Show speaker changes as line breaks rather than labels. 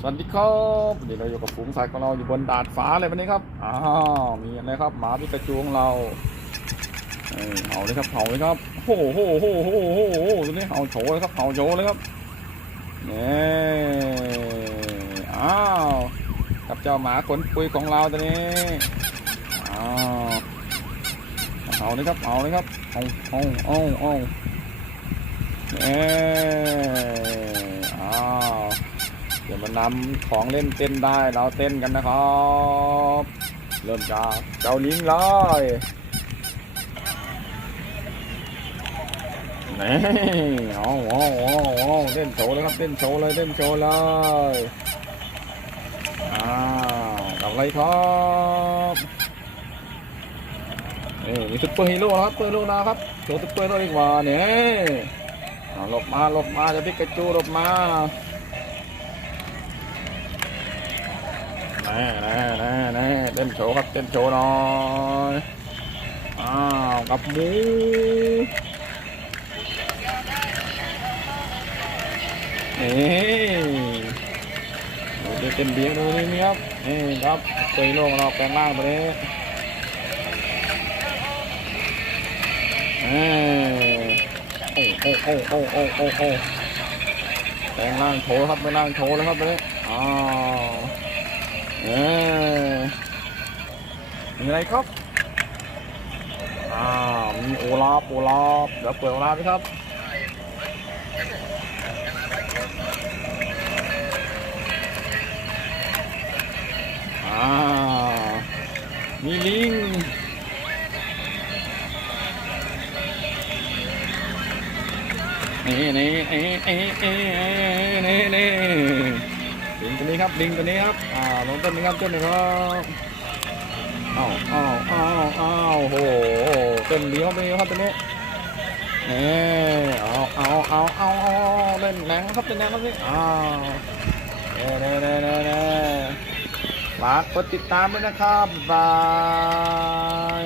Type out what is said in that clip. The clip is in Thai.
สวัสดีครับวันนี้เราอยู่กับฝูงสัตว์ของเราอยู่บนดาดฟ้าเลยวันนี้ครับอ้าวมีอะไรครับหมาพิกาจูของเราเอ้ยเห่าเลยครับเห่าเลยครับโอ้โหโอ้โหโอ้โหโอ้โหโหตัวนี้เห่าโฉเลยครับเห่าโฉเลยครับนี่อ้าวกับเจ้าหมาขนปุยของเราตัวนี้อ้าวเห่าเลยครับเห่าเลยครับเอาเอาเอาเอาเอ้ย เดี๋ยวมานำของเล่นเต้นได้เราเต้นกันนะครับ เริ่มจากเจ้าลิงเลยนี่เอาเอาเอาเอาเต้นโชว์เลยครับเต้นโชว์เลยเต้นโชว์เลยอ้าวดอกอะไรครับนี่มีซุปเปอร์ฮีโร่ครับซุปเปอร์ฮีโร่นะครับโชว์ซุปเปอร์ฮีโร่ดีกว่าเนี่ยหลบมาหลบมาจะพิกาจูหลบมา น่แน่แน่แน่เต้นโชว์ครับเต้นโชว์หน่อยอ้าวกับหมูนี่ดูดิเต้นเบียงดูนี่นี่ครับนี่ครับเตยโลกเราแปลงร่างไปเลยนี่โอ้โอ้โอ้โอ้โอ้โอ้โอ้แปลงร่างโชว์ครับแปร่างโชว์แล้วครับไปเลยอ้าว เออมีอะไรครับอ้ามีโอลาฟโอลาฟเดี๋ยวเปิดโอลาฟไหมครับอ้ามีลิงนี่นี่เอ๊ะเอ๊ะเอ๊ะนี่นี่ ตัวนี้ครับลิงตัวนี้ครับอ่าลงต้นนี้ครับต้นนี้ครับอ้าวอ้าวอ้าวอ้าวโหเต้นเลี้ยวไปครับตัวนี้นี่เอาเอาเอาเอาเอาเล่นแรงครับเล่นแรงครับนี่อ้าวเน่เน่เน่เน่เน่ฝากกดติดตามด้วยนะครับบาย